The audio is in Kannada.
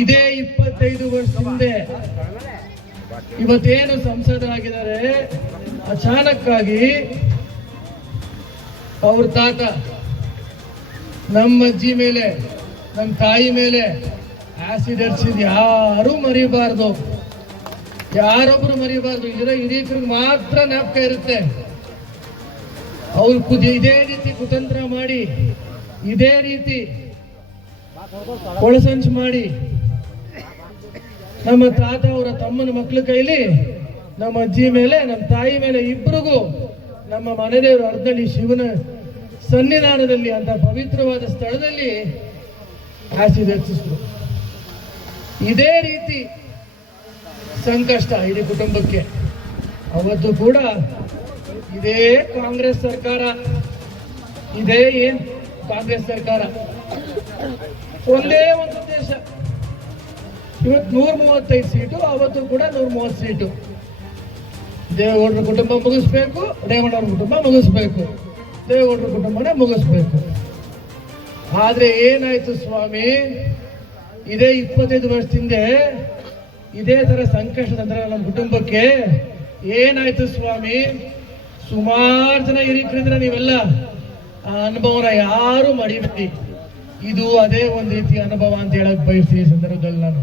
ಇದೇ ಇಪ್ಪತ್ತೈದು ವರ್ಷ ಹಿಂದೆ ಇವತ್ತೇನು ಸಂಸದರಾಗಿದ್ದಾರೆ, ಅಚಾನಕ್ಕಾಗಿ ಅವ್ರ ತಾತ, ನಮ್ಮ ಅಜ್ಜಿ ಮೇಲೆ ನಮ್ಮ ತಾಯಿ ಮೇಲೆ ಆಸಿಡ್ ಹರಿಸಿದ್ ಯಾರು ಮರಿಬಾರ್ದು. ಯಾರೊಬ್ರು ಮರಿಬಾರ್ದು. ಇದರ ಹಿರಿಯರಿಗೆ ಮಾತ್ರ ನಾಪಕ ಇರುತ್ತೆ. ಅವ್ರು ಕುದಿ, ಇದೇ ರೀತಿ ಕುತಂತ್ರ ಮಾಡಿ, ಇದೇ ರೀತಿ ಕೊಳಸಂಚು ಮಾಡಿ ನಮ್ಮ ತಾತ ಅವರ ತಮ್ಮನ ಮಕ್ಕಳ ಕೈಲಿ ನಮ್ಮ ಅಜ್ಜಿ ಮೇಲೆ, ನಮ್ಮ ತಾಯಿ ಮೇಲೆ ಇಬ್ಬರಿಗೂ ನಮ್ಮ ಮನೆದೇವರು ಅರ್ಧಳ್ಳಿ ಶಿವನ ಸನ್ನಿಧಾನದಲ್ಲಿ, ಅಂತ ಪವಿತ್ರವಾದ ಸ್ಥಳದಲ್ಲಿ ಆಸಿಡ್ ಹೆಚ್ಚಿಸಿದ್ರು ಇದೇ ರೀತಿ ಸಂಕಷ್ಟ ಇಡೀ ಕುಟುಂಬಕ್ಕೆ. ಅವತ್ತು ಕೂಡ ಇದೇ ಕಾಂಗ್ರೆಸ್ ಸರ್ಕಾರ. ಇದೇ ಏನ್ ಕಾಂಗ್ರೆಸ್ ಸರ್ಕಾರ? ಒಂದೇ ಒಂದು ಇವತ್ತು ನೂರ ಮೂವತ್ತೈದು ಸೀಟು, ಅವತ್ತು ಕೂಡ ನೂರ ಮೂವತ್ತು ಸೀಟು. ದೇವೇಗೌಡರ ಕುಟುಂಬ ಮುಗಿಸ್ಬೇಕು, ರೇವಣ್ಣವ್ರ ಕುಟುಂಬ ಮುಗಿಸ್ಬೇಕು. ದೇವೇಗೌಡರ ಕುಟುಂಬನೇ ಮುಗಿಸ್ಬೇಕು. ಆದ್ರೆ ಏನಾಯ್ತು ಸ್ವಾಮಿ, ಇದೇ ಇಪ್ಪತ್ತೈದು ವರ್ಷದಿಂದ ಇದೇ ತರ ಸಂಕಷ್ಟ ತಂತ್ರ ನಮ್ಮ ಕುಟುಂಬಕ್ಕೆ ಏನಾಯ್ತು ಸ್ವಾಮಿ? ಸುಮಾರು ಜನ ಹಿರಿಕರಿದ್ರೆ ನೀವೆಲ್ಲ ಆ ಅನುಭವನ ಯಾರು ಮಡಿಬೇಡಿ. ಇದು ಅದೇ ಒಂದು ರೀತಿಯ ಅನುಭವ ಅಂತ ಹೇಳಕ್ ಬಯಸ್ತೀನಿ ಈ ಸಂದರ್ಭದಲ್ಲಿ ನಾನು.